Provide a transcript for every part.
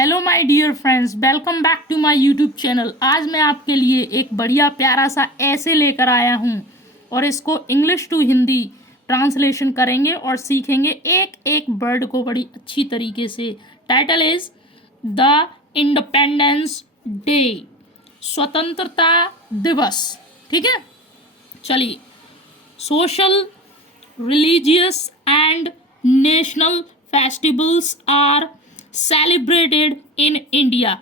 Hello my dear friends, welcome back to my YouTube channel. आज मैं आपके लिए एक बढ़िया प्यारा सा ऐसे लेकर आया हूँ और इसको इंग्लिश टू हिंदी ट्रांसलेशन करेंगे और सीखेंगे एक एक वर्ड को बड़ी अच्छी तरीके से। Title is the independence day, स्वतंत्रता दिवस। ठीक है, चलिए। Social, religious and national festivals are celebrated in India.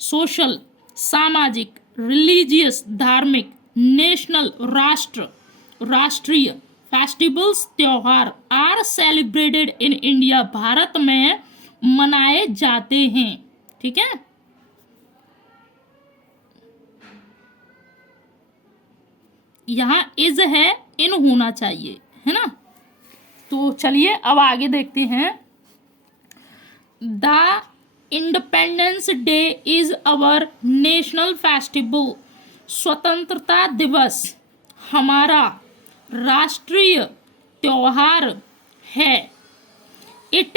Social, सामाजिक, religious धार्मिक, national राष्ट्रीय फेस्टिवल्स त्योहार are celebrated in India Bharat में मनाए जाते हैं। ठीक है, यहाँ इज है, इन होना चाहिए, है ना। तो चलिए अब आगे देखते हैं। The independence day is our national festival. स्वतंत्रता दिवस हमारा राष्ट्रीय त्योहार है। It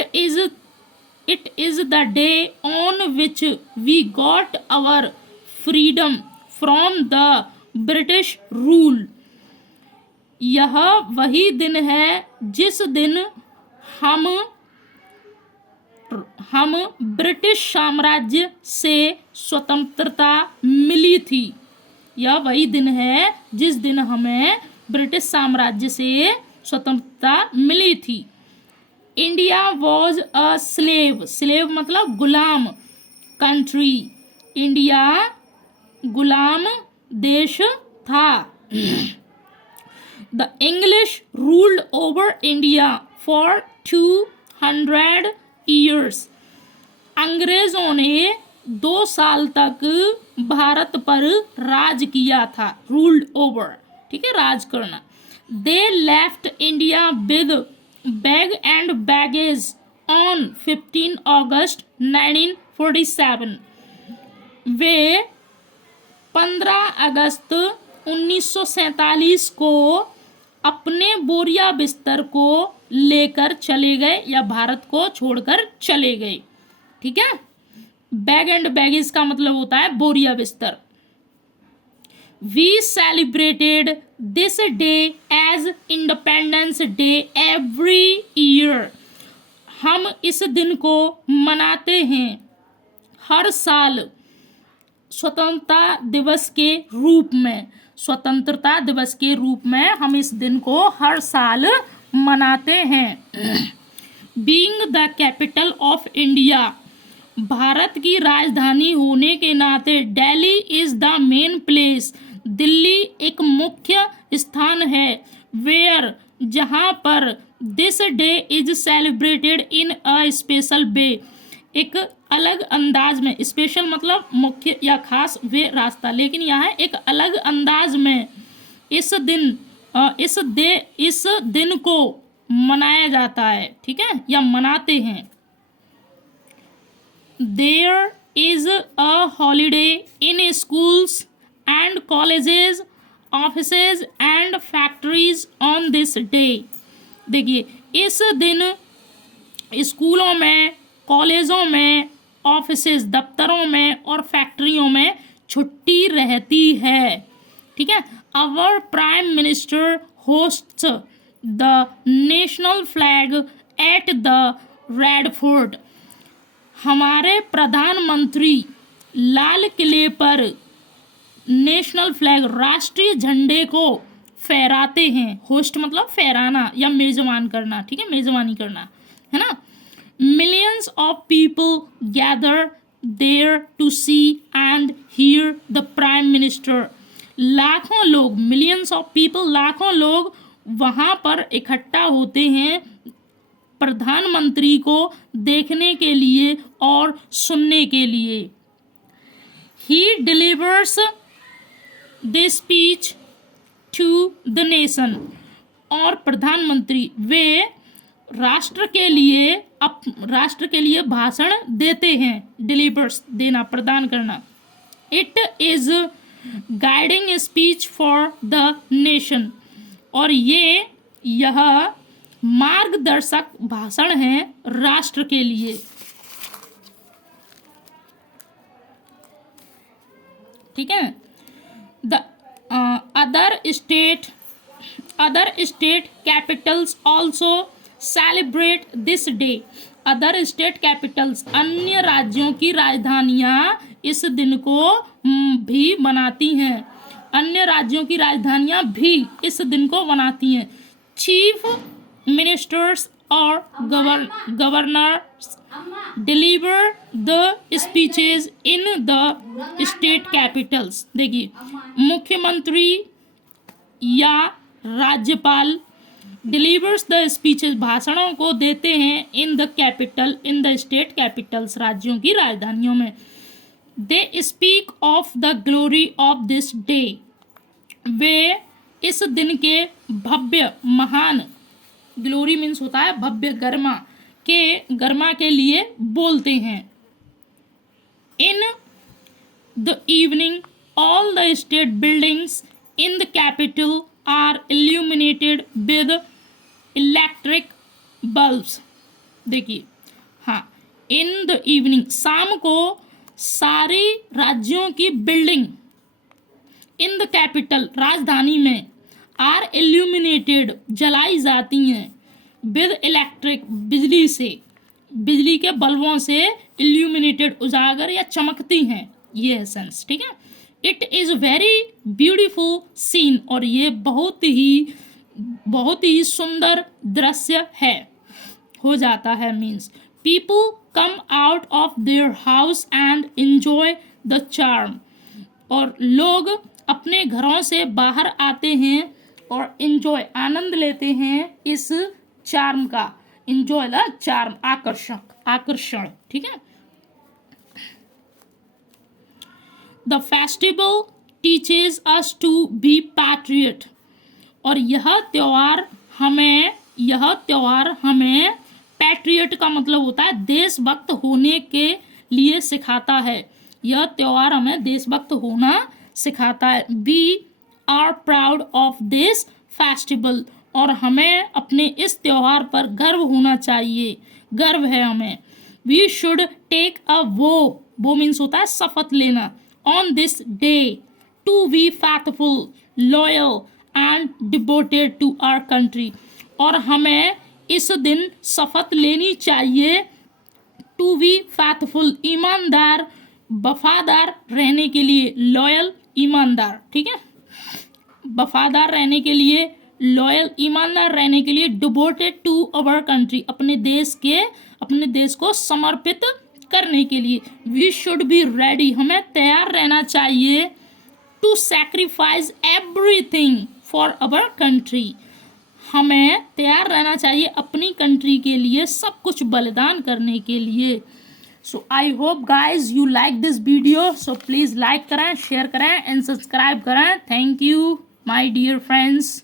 is the day on which we got our freedom from the British rule. यह वही दिन है जिस दिन हम ब्रिटिश साम्राज्य से स्वतंत्रता मिली थी। यह वही दिन है जिस दिन हमें ब्रिटिश साम्राज्य से स्वतंत्रता मिली थी। इंडिया वॉज अ स्लेव मतलब गुलाम कंट्री। इंडिया गुलाम देश था। The English ruled over India for 200 years. अंग्रेजों ने 2 साल तक भारत पर राज किया था। रूल्ड ओवर, ठीक है, राज करना। They left India with bag and baggage on 15 August 1947. वे 15 अगस्त 1947 को अपने बोरिया बिस्तर को लेकर चले गए या भारत को छोड़कर चले गए। ठीक है, बैग एंड बैगेज का मतलब होता है बोरिया बिस्तर। We celebrated this day as independence day every year. हम इस दिन को मनाते हैं हर साल स्वतंत्रता दिवस के रूप में। स्वतंत्रता दिवस के रूप में हम इस दिन को हर साल मनाते हैं। Being the capital of India, Bharat की राजधानी होने के नाते Delhi is the main place. Delhi एक मुख्य स्थान है। वेयर, जहां पर this day is celebrated in a special वे, एक अलग अंदाज में। स्पेशल मतलब मुख्य या खास वे रास्ता, लेकिन यहाँ एक अलग अंदाज में इस दिन को मनाया जाता है। ठीक है, या मनाते हैं। There is a holiday in schools and colleges, offices and factories on this day. देखिए, इस दिन स्कूलों में, कॉलेजों में, ऑफिसेज दफ्तरों में और फैक्ट्रियों में छुट्टी रहती है। ठीक है। Our prime minister hosts the national flag at the red fort. हमारे प्रधानमंत्री लाल किले पर नेशनल फ्लैग, राष्ट्रीय झंडे को फहराते हैं। होस्ट मतलब फहराना या मेजबान करना। ठीक है, मेजबानी करना, है ना। Millions of people gather there to see and hear the Prime Minister. लाखों लोग, millions of people, लाखों लोग वहाँ पर इकट्ठा होते हैं प्रधानमंत्री को देखने के लिए और सुनने के लिए। He delivers this speech to the nation. और प्रधानमंत्री वे राष्ट्र के लिए भाषण देते हैं। डिलीवर्स, देना, प्रदान करना। It is guiding speech for the nation. और यह मार्गदर्शक भाषण है राष्ट्र के लिए। ठीक है। The other state capitals also celebrate this day. Other state Capitals, अन्य राज्यों की राजधानियां इस दिन को भी मनाती हैं। अन्य राज्यों की राजधानियां भी इस दिन को मनाती हैं। चीफ मिनिस्टर्स और governors deliver the speeches in the state Capitals. देखिए, मुख्यमंत्री या राज्यपाल डिलीवर्स द स्पीचेस, भाषणों को देते हैं इन द स्टेट कैपिटल्स, राज्यों की राजधानियों में। They speak of the glory of this day, वे इस दिन के भव्य, महान, ग्लोरी मीन्स होता है भव्य, गरिमा के लिए बोलते हैं। In the evening all the state buildings in the capital are illuminated with electric bulbs। देखिए, हाँ, इन द इवनिंग, शाम को सारी राज्यों की बिल्डिंग इन द कैपिटल, राजधानी में, आर इल्यूमिनेटेड, जलाई जाती हैं, विद इलेक्ट्रिक, बिजली से, बिजली के बल्बों से, इल्यूमिनेटेड, उजागर या चमकती हैं, ये है सेंस। ठीक है। It is very beautiful scene, और ये बहुत ही सुंदर दृश्य है, हो जाता है, means people come out of their house and enjoy the charm, और लोग अपने घरों से बाहर आते हैं और एंजॉय, आनंद लेते हैं इस चार्म का। एंजॉय द चार्म, आकर्षण। ठीक है। The festival teaches us to be patriot, और यह त्योहार हमें पैट्रियट का मतलब होता है देशभक्त होने के लिए सिखाता है। यह त्योहार हमें देशभक्त होना सिखाता है। We are proud of this festival, और हमें अपने इस त्योहार पर गर्व होना चाहिए, गर्व है हमें। We should take a vow means होता है शपथ लेना, on this day to be faithful, loyal and devoted to our country, और हमें इस दिन शपथ लेनी चाहिए to be faithful, ईमानदार, वफादार रहने के लिए, loyal, ईमानदार। ठीक है, वफादार रहने के लिए, loyal, ईमानदार रहने के लिए, devoted to our country, अपने देश को समर्पित करने के लिए। वी शुड बी रेडी, हमें तैयार रहना चाहिए, to sacrifice everything for our country, हमें तैयार रहना चाहिए अपनी कंट्री के लिए सब कुछ बलिदान करने के लिए। So I hope guys you like this video, so please like करें, शेयर करें एंड सब्सक्राइब करें। Thank you my dear friends.